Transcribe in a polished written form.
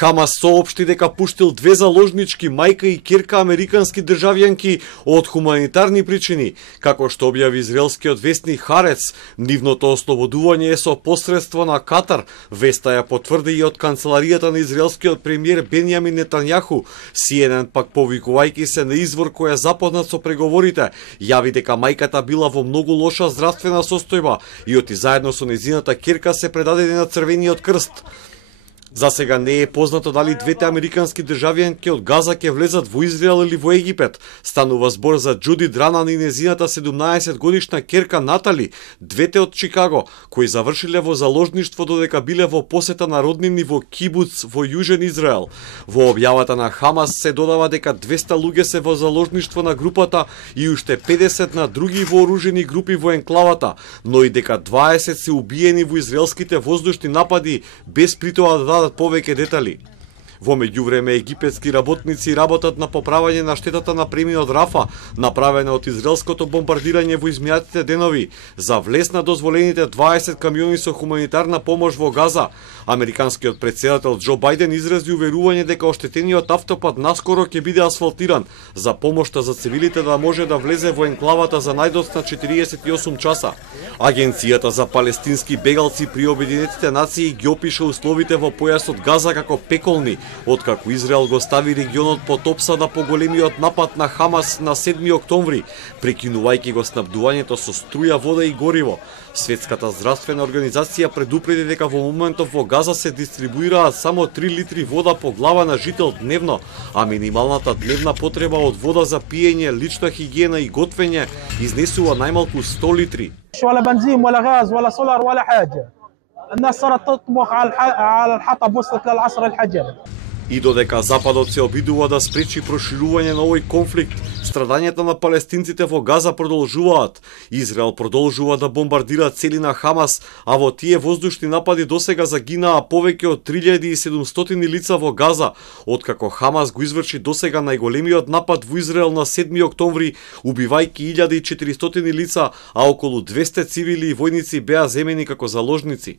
Хамас соопшти дека пуштил две заложнички, мајка и ќерка американски државјанки од хуманитарни причини. Како што објави израелскиот весник Харец, нивното ослободување е со посредство на Катар. Веста ја потврди и од канцеларијата на израелскиот премиер Бенјамин Нетањаху. CNN пак повикувајќи се на извор кој е запознат со преговорите, јави дека мајката била во многу лоша здравствена состојба и оти заедно со нејзината ќерка се предадени на Црвениот крст. За сега не е познато дали двете американски државјанки од Газа ќе влезат во Израел или во Египет. Станува збор за Џуди Дранан и нејзината 17 годишна ќерка Натали, двете од Чикаго, кои завршиле во заложништво додека биле во посета на роднини во Кибуц во Јужен Израел. Во објавата на Хамас се додава дека 200 луѓе се во заложништво на групата и уште 50 на други вооружени групи во енклавата, но и дека 20 се убиени во израелските воздушни напади без притоа да дадат повеќе детали. Во меѓувреме египетски работници работат на поправање на штетата на премиот Рафа, направена од израелското бомбардирање во изминатите денови. За влез на дозволените 20 камиони со хуманитарна помош во Газа, американскиот претседател Џо Бајден изрази уверување дека оштетениот автопат наскоро ќе биде асфалтиран за помошта за цивилите да може да влезе во енклавата за најдоцна 48 часа. Агенцијата за палестински бегалци при Обединетите нации ги опиша условите во појасот Газа како пеколни, откако Израел го стави регионот под опсада по големиот напад на Хамас на 7 октомври, прекинувајќи го снабдувањето со струја, вода и гориво. Светската здравствена организација предупреди дека во моментов во Газа се дистрибуираат само 3 литри вода по глава на жител дневно, а минималната дневна потреба од вода за пиење, лична хигиена и готвење изнесува најмалку 100 литри. ولا بنزين ولا غاز ولا سولار ولا حاجة. الناس صارت تطبخ على الحطب وصلت للعصر الحجري. И додека Западот се обидува да спречи проширување на овој конфликт, страдањата на палестинците во Газа продолжуваат. Израел продолжува да бомбардира цели на Хамас, а во тие воздушни напади досега загинаа повеќе од 3700 лица во Газа, откако Хамас го изврши досега најголемиот напад во Израел на 7 октомври, убивајќи 1400 лица, а околу 200 цивили и војници беа земени како заложници.